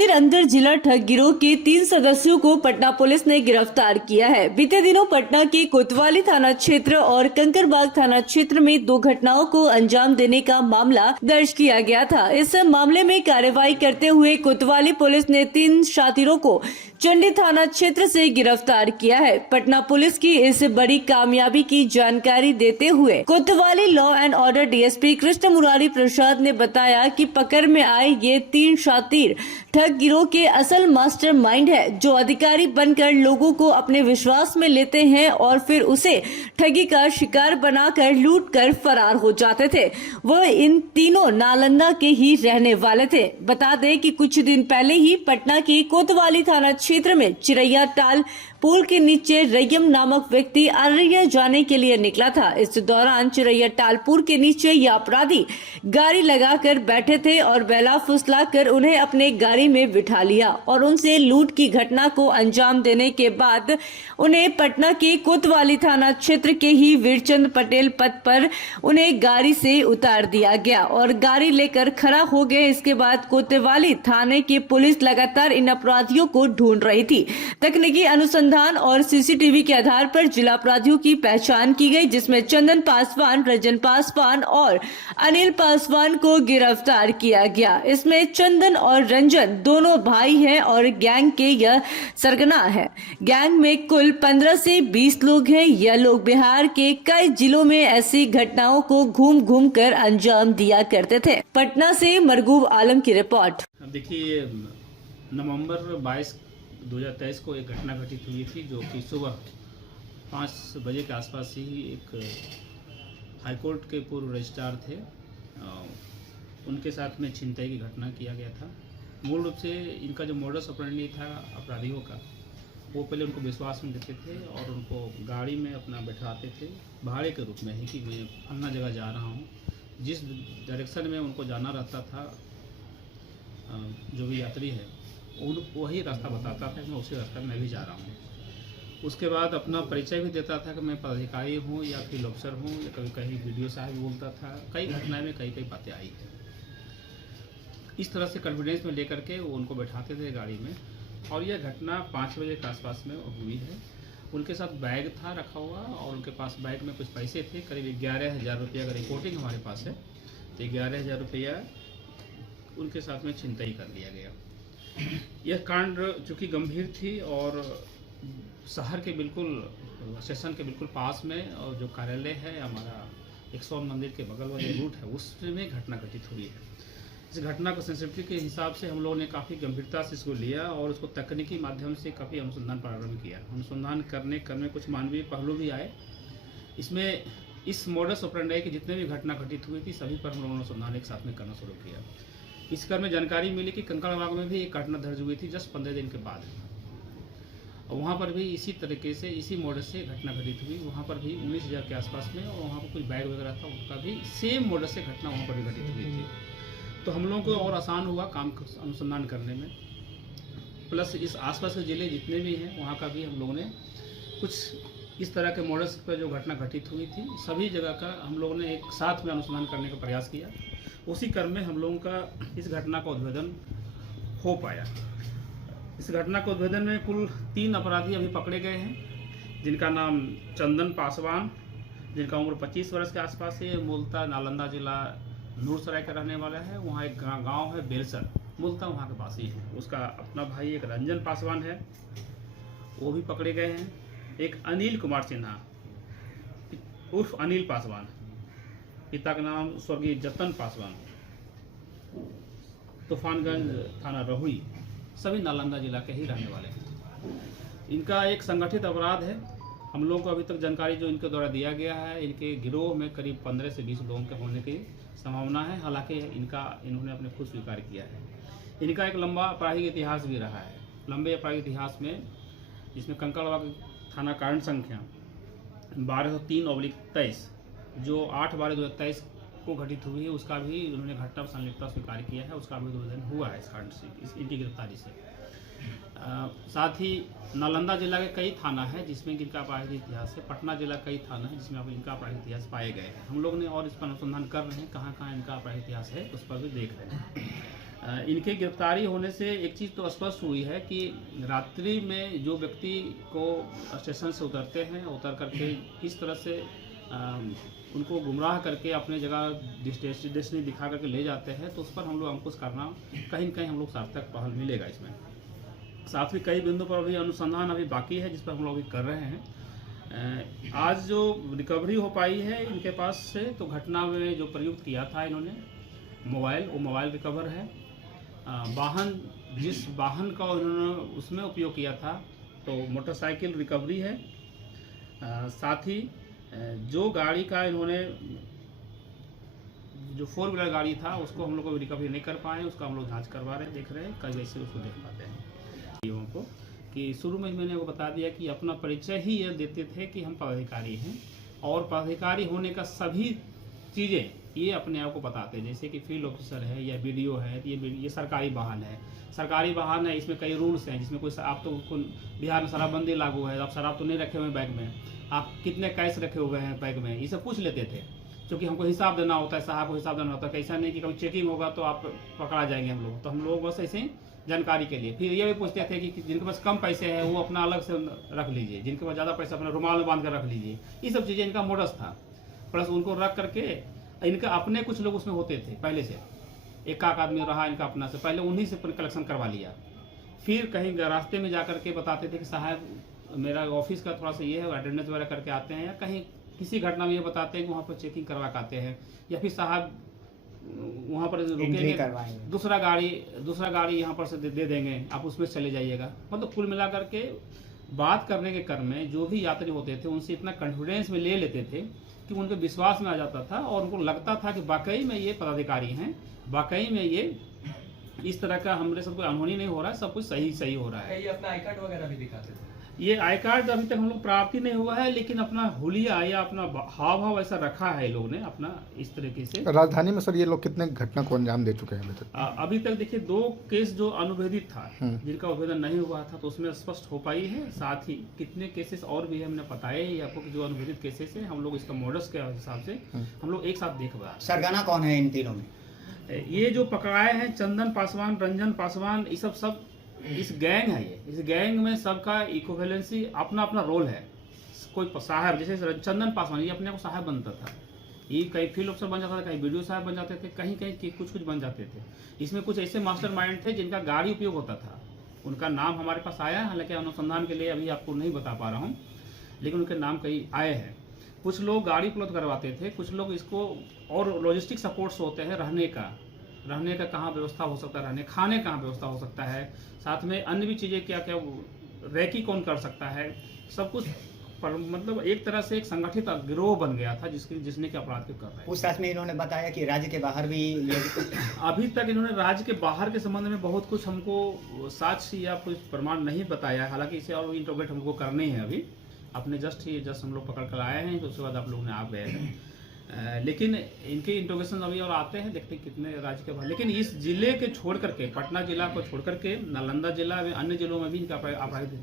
खातिर अंतर जिला ठग गिरोह के 3 सदस्यों को पटना पुलिस ने गिरफ्तार किया है। बीते दिनों पटना के कोतवाली थाना क्षेत्र और कंकरबाग थाना क्षेत्र में 2 घटनाओं को अंजाम देने का मामला दर्ज किया गया था। इस मामले में कार्रवाई करते हुए कोतवाली पुलिस ने 3 शातिरों को चंडी थाना क्षेत्र से गिरफ्तार किया है। पटना पुलिस की इस बड़ी कामयाबी की जानकारी देते हुए कोतवाली law and order DSP Krishna Murari Prasad ने बताया कि पकड़ में आए ये 3 शातिर ठग गिरोह के असल मास्टरमाइंड है, जो अधिकारी बनकर लोगों को अपने विश्वास में लेते हैं और फिर उसे ठगी का शिकार बनाकर लूट कर फरार हो जाते थे। वह इन तीनों नालंदा के ही रहने वाले थे। बता दें कि कुछ दिन पहले ही पटना की कोतवाली थाना क्षेत्र में चिरैया टाल पुल के नीचे रैयम नामक व्यक्ति अररिया जाने के लिए निकला था। इस दौरान चिरैया टालपुर के नीचे यह अपराधी गाड़ी लगाकर बैठे थे और बेला फुसलाकर उन्हें अपने गाड़ी में बिठा लिया और उनसे लूट की घटना को अंजाम देने के बाद उन्हें पटना के कोतवाली थाना क्षेत्र के ही वीरचंद पटेल पथ पर उन्हें गाड़ी से उतार दिया गया और गाड़ी लेकर खड़ा हो गए। इसके बाद कोतवाली थाने की पुलिस लगातार इन अपराधियों को ढूंढ रही थी। तकनीकी अनुसंधान और सीसीटीवी के आधार पर जिला अपराधियों की पहचान की गई, जिसमें चंदन पासवान, रंजन पासवान और अनिल पासवान को गिरफ्तार किया गया। इसमें चंदन और रंजन दोनों भाई हैं और गैंग के यह सरगना है। गैंग में कुल 15 से 20 लोग हैं। यह लोग बिहार के कई जिलों में ऐसी घटनाओं को घूम घूम कर अंजाम दिया करते थे। पटना से मरगूब आलम की रिपोर्ट। देखिए, नवंबर 22 2023 को एक घटना घटित हुई थी, जो कि सुबह 5 बजे के आसपास ही एक हाईकोर्ट के पूर्व रजिस्ट्रार थे, उनके साथ में छिनतई की घटना किया गया था। मूल रूप से इनका जो मोडस ऑपरेंडी था अपराधियों का, वो पहले उनको विश्वास में देते थे और उनको गाड़ी में अपना बैठाते थे भाड़े के रूप में ही कि मैं फलना जगह जा रहा हूँ। जिस डायरेक्शन में उनको जाना रहता था जो भी यात्री है, वही रास्ता बताता था कि मैं उसी रास्ते में मैं भी जा रहा हूँ। उसके बाद अपना परिचय भी देता था कि मैं पदाधिकारी हूँ या फील्ड ऑफिसर हूँ, या कभी कहीं वीडियो साहब बोलता था। कई घटनाएं में कई बातें आई हैं। इस तरह से कॉन्फिडेंस में लेकर के वो उनको बैठाते थे गाड़ी में, और यह घटना 5 बजे के आसपास में हुई है। उनके साथ बैग था रखा हुआ और उनके पास बैग में कुछ पैसे थे, करीब 11,000 रुपया का रिपोर्टिंग हमारे पास है। तो 11,000 रुपया उनके साथ में छिनतई कर लिया गया। यह कांड चूँकि गंभीर थी और शहर के बिल्कुल स्टेशन के बिल्कुल पास में, और जो कार्यालय है हमारा 101 मंदिर के बगल वाले रूट है, उसमें घटना घटित हुई है। इस घटना को सेंसिटिविटी के हिसाब से हम लोगों ने काफ़ी गंभीरता से इसको लिया और उसको तकनीकी माध्यम से काफ़ी अनुसंधान प्रारंभ किया। अनुसंधान करने कुछ मानवीय पहलू भी आए इसमें। इस मोडस ऑपरेंडी की जितने भी घटना घटित हुई थी, सभी पर हम लोगों ने अनुसंधान एक साथ में करना शुरू किया। इस क्रम में जानकारी मिली कि कंकड़बाग में भी एक घटना दर्ज हुई थी जस्ट 15 दिन के बाद। वहाँ पर भी इसी तरीके से इसी मॉडल से घटना घटित हुई। वहाँ पर भी 19,000 के आसपास में, और वहाँ पर कुछ बैग वगैरह था, उनका भी सेम मॉडल से घटना वहाँ पर भी घटित हुई थी। तो हम लोगों को और आसान हुआ काम अनुसंधान करने में। प्लस इस आसपास के ज़िले जितने भी हैं, वहाँ का भी हम लोगों ने कुछ इस तरह के मॉडल्स पर जो घटना घटित हुई थी, सभी जगह का हम लोगों ने एक साथ में अनुसंधान करने का प्रयास किया। उसी क्रम में हम लोगों का इस घटना का उद्भेदन हो पाया। इस घटना के उद्भेदन में कुल 3 अपराधी अभी पकड़े गए हैं, जिनका नाम चंदन पासवान, जिनका उम्र 25 वर्ष के आसपास है, मूलतः नालंदा जिला नूरसराय का रहने वाला है। वहाँ एक गांव है बेलसर, मूलतः वहाँ के पास ही है। उसका अपना भाई एक रंजन पासवान है, वो भी पकड़े गए हैं। एक अनिल कुमार सिन्हा उर्फ अनिल पासवान, पिता का नाम स्वर्गीय जतन पासवान, तूफानगंज थाना रहुई, सभी नालंदा जिला के ही रहने वाले हैं। इनका एक संगठित अपराध है। हम लोगों को अभी तक जानकारी जो इनके द्वारा दिया गया है, इनके गिरोह में करीब 15 से 20 लोगों के होने की संभावना है। हालांकि इन्होंने अपने खुद स्वीकार किया है। इनका एक लंबा आपराधिक इतिहास भी रहा है। लंबे आपराधिक इतिहास में, जिसमें कंकड़बाग थाना कांड संख्या 1203/23 जो 8/12/2023 को घटित हुई है, उसका भी उन्होंने घटना संलिप्तता स्वीकार किया है। उसका भी उद्भेदन हुआ है इस कांड से, इनकी गिरफ्तारी से। साथ ही नालंदा जिला के कई थाना है जिसमें इनका आपराधिक इतिहास है। पटना जिला कई थाना है जिसमें अब इनका आपराधिक इतिहास पाए गए हैं। हम लोग ने और इस पर अनुसंधान कर रहे हैं, कहाँ कहाँ इनका आपराधिक इतिहास है उस पर भी देख रहे हैं। इनके गिरफ्तारी होने से एक चीज़ तो स्पष्ट हुई है कि रात्रि में जो व्यक्ति को स्टेशन से उतरते हैं, उतर करके इस तरह से उनको गुमराह करके अपने जगह डेस्टिनेशन दिखा करके ले जाते हैं, तो उस पर हम लोग अंकुश करना कहीं न कहीं हम लोग सार्थक पहल मिलेगा इसमें। साथ ही कई बिंदु पर अभी अनुसंधान अभी बाकी है, जिस पर हम लोग अभी कर रहे हैं। आज जो रिकवरी हो पाई है इनके पास से, तो घटना में जो प्रयुक्त किया था इन्होंने मोबाइल, वो मोबाइल रिकवर है। वाहन, जिस वाहन का उन्होंने उसमें उपयोग किया था, तो मोटरसाइकिल रिकवरी है। साथ ही जो गाड़ी का इन्होंने, जो 4 व्हीलर गाड़ी था, उसको हम लोग को रिकवरी नहीं कर पाए, उसका हम लोग जांच करवा रहे हैं, देख रहे हैं कल जैसे उसको देख पाते हैं। लोगों को कि शुरू में मैंने वो बता दिया कि अपना परिचय ही ये देते थे कि हम पदाधिकारी हैं, और पदाधिकारी होने का सभी चीज़ें ये अपने आप को बताते हैं, जैसे कि फील्ड ऑफिसर है या बीडीओ है, ये सरकारी वाहन है। सरकारी वाहन है, इसमें कई रूल्स हैं, जिसमें कोई आप तो बिहार में शराबबंदी लागू है, आप शराब तो नहीं रखे हुए हैं बैग में, आप कितने कैश रखे हुए हैं बैग में, ये सब पूछ लेते थे, क्योंकि हमको हिसाब देना होता है, साहब को हिसाब देना होता है। ऐसा नहीं कि कभी चेकिंग होगा तो आप पकड़ा जाएंगे हम लोग, तो हम लोग बस ऐसे ही जानकारी के लिए। फिर ये भी पूछते थे कि जिनके पास कम पैसे हैं वो अपना अलग से रख लीजिए, जिनके पास ज़्यादा पैसा अपना रुमाल में बांध कर रख लीजिए। ये सब चीज़ें इनका मोडस था। प्लस उनको रख करके इनका अपने कुछ लोग उसमें होते थे पहले से, एक आदमी रहा इनका अपना से, पहले उन्हीं से कलेक्शन करवा लिया। फिर कहीं रास्ते में जा करके बताते थे कि साहब मेरा ऑफिस का थोड़ा सा ये है, अटेंडेंस वगैरह करके आते हैं, या कहीं किसी घटना में ये बताते हैं कि वहाँ पर चेकिंग करवा के आते हैं, या फिर साहब वहाँ पर रुकेंगे, दूसरा गाड़ी यहाँ पर से दे देंगे, आप उसमें चले जाइएगा। मतलब कुल मिला करके बात करने के क्रम में जो भी यात्री होते थे उनसे इतना कॉन्फिडेंस में ले लेते थे कि उनके विश्वास में आ जाता था, और उनको लगता था कि वाकई में ये पदाधिकारी हैं, वाकई में ये इस तरह का हमरे सब कोई अनहोनी नहीं हो रहा है, सब कुछ सही हो रहा है। ये अपना आई कार्ड वगैरह भी दिखाते थे? ये आई कार्ड अभी तक हम लोग प्राप्त ही नहीं हुआ है, लेकिन अपना हुलिया या अपना हाव भाव ऐसा रखा है लोग ने अपना इस तरीके से। राजधानी में सर ये लोग कितने घटना को अंजाम दे चुके हैं अभी तक? अभी तक देखिए 2 केस जो अनुवेदित था, जिनका उद्भेदन नहीं हुआ था, तो उसमें स्पष्ट हो पाई है। साथ ही कितने केसेस और भी हमने बताए ही आपको कि जो अनुवेदित केसेस है, हम लोग इसका मॉडल्स के हिसाब से हम लोग एक साथ देख रहे हैं। सरगना कौन है इन तीनों में? ये जो पकड़ाए हैं चंदन पासवान, रंजन पासवान, ये सब इस गैंग है। ये इस गैंग में सबका इक्विवेलेंसी अपना अपना रोल है। कोई साहब, जैसे चंदन पासवान, ये अपने को साहब बनता था, ये कहीं फील्ड ऑफिसर बन जाता था, कहीं बीडीओ साहब बन जाते थे, कहीं कुछ बन जाते थे। इसमें कुछ ऐसे मास्टरमाइंड थे जिनका गाड़ी उपयोग होता था, उनका नाम हमारे पास आया, हालांकि अनुसंधान के लिए अभी आपको नहीं बता पा रहा हूँ, लेकिन उनके नाम कई आए हैं। कुछ लोग गाड़ी उपलब्ध करवाते थे, कुछ लोग इसको, और लॉजिस्टिक सपोर्ट्स होते हैं, रहने का कहाँ व्यवस्था हो सकता है, रहने खाने कहाँ व्यवस्था हो सकता है, साथ में अन्य भी चीज़ें क्या रैकी कौन कर सकता है, सब कुछ पर मतलब एक तरह से एक संगठित गिरोह बन गया था जिसने के अपराध को कर रहे हैं। पूछताछ में इन्होंने बताया कि राज्य के बाहर भी अभी तक इन्होंने राज्य के बाहर के संबंध में बहुत कुछ हमको साक्ष्य या कुछ प्रमाण नहीं बताया है, हालांकि इसे और इंट्रोगेट हमको करने हैं। अभी अपने जस्ट हम लोग पकड़ कर आए हैं, तो उसके बाद आप लोगों ने आप गए हैं, लेकिन इनके इंट्रोगेशन अभी और आते हैं, देखते हैं कितने राज्य के बाहर। लेकिन इस जिले के छोड़ करके, पटना जिला को छोड़ करके नालंदा जिला में, अन्य जिलों में भी इनका अपराध